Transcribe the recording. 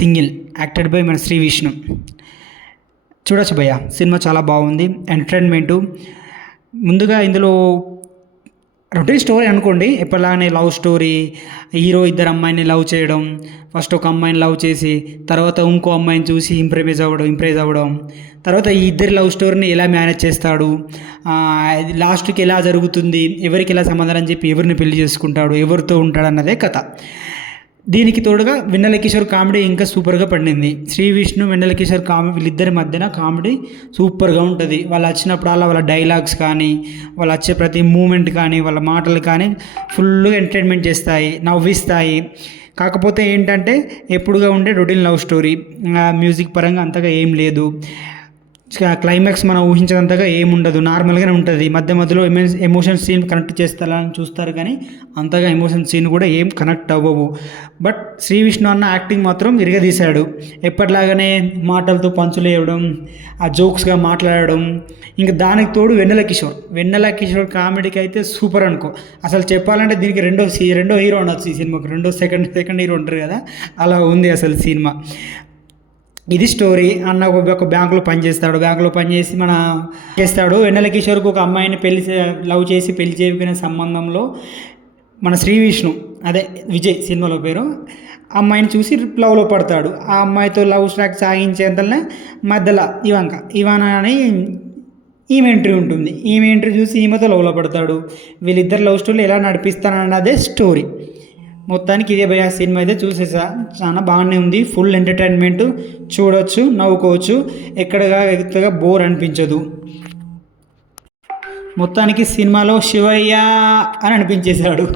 #Single acted by మన శ్రీ విష్ణు. చూడొచ్చు భయ్య, సినిమా చాలా బాగుంది. ఎంటర్టైన్మెంటు ముందుగా ఇందులో రొటీన్ స్టోరీ అనుకోండి, ఎప్పటిలాగానే లవ్ స్టోరీ. హీరో ఇద్దరు అమ్మాయిని లవ్ చేయడం, ఫస్ట్ ఒక అమ్మాయిని లవ్ చేసి తర్వాత ఇంకో అమ్మాయిని చూసి ఇంప్రెస్ అవ్వడం, తర్వాత ఈ ఇద్దరి లవ్ స్టోరీని ఎలా మేనేజ్ చేస్తాడు, లాస్ట్కి ఎలా జరుగుతుంది, ఎవరికి ఎలా సమాధానం అని చెప్పి ఎవరిని పెళ్లి చేసుకుంటాడు, ఎవరితో ఉంటాడు అన్నదే కథ. దీనికి తోడుగా వెన్నెల కిషోర్ కామెడీ ఇంకా సూపర్గా పండింది. శ్రీ విష్ణు వెన్నెల కిషోర్ వీళ్ళిద్దరి మధ్యన కామెడీ సూపర్గా ఉంటుంది. వాళ్ళు వచ్చినప్పుడల్లా వాళ్ళ డైలాగ్స్ కానీ, వాళ్ళు వచ్చే ప్రతి మూమెంట్ కానీ, వాళ్ళ మాటలు కానీ ఫుల్గా ఎంటర్టైన్మెంట్ చేస్తాయి, నవ్విస్తాయి. కాకపోతే ఏంటంటే ఎప్పుడుగా ఉండే రొటీన్ లవ్ స్టోరీ, మ్యూజిక్ పరంగా అంతగా ఏం లేదు, క్లైమాక్స్ మనం ఊహించినంతగా ఏముండదు, నార్మల్గానే ఉంటుంది. మధ్యలో ఎమోషన్ సీన్ కనెక్ట్ చేస్తారని చూస్తారు కానీ అంతగా ఎమోషన్ సీన్ కూడా ఏం కనెక్ట్ అవ్వవు. బట్ శ్రీ విష్ణు అన్న యాక్టింగ్ మాత్రం ఇరగదీశాడు. ఎప్పటిలాగానే మాటలతో పంచులు వేయడం, ఆ జోక్స్గా మాట్లాడడం, ఇంకా దానికి తోడు వెన్నెల కిషోర్ కామెడీకి అయితే సూపర్ అనుకో. అసలు చెప్పాలంటే దీనికి రెండో హీరో ఉండొచ్చు ఈ సినిమాకి, సెకండ్ హీరో ఉంటారు కదా, అలా ఉంది అసలు సినిమా. ఇది స్టోరీ. అన్న ఒక బ్యాంకులో పనిచేస్తాడు, పనిచేసి చేస్తాడు. వెన్నెల కిషోర్కి ఒక అమ్మాయిని లవ్ చేసి పెళ్లి చేయకపోయిన సంబంధంలో మన శ్రీ విష్ణు, అదే విజయ్ సినిమాలో పేరు, అమ్మాయిని చూసి లవ్లో పడతాడు. ఆ అమ్మాయితో లవ్ స్ట్రాక్ సాగించేంతనే మధ్యలో ఇవాన అని ఈమె ఎంట్రీ ఉంటుంది. ఈమె ఎంట్రీ చూసి ఈమెతో లవ్లో పడతాడు. వీళ్ళిద్దరు లవ్ స్టోరీ ఎలా నడిపిస్తానన్నదే స్టోరీ. మొత్తానికి ఇదే భయ సినిమా అయితే చూసేసా, చాలా బాగానే ఉంది. ఫుల్ ఎంటర్టైన్మెంట్, చూడొచ్చు, నవ్వుకోవచ్చు, ఎక్కడగా బోర్ అనిపించదు. మొత్తానికి సినిమాలో శివయ్య అని అనిపించేశాడు.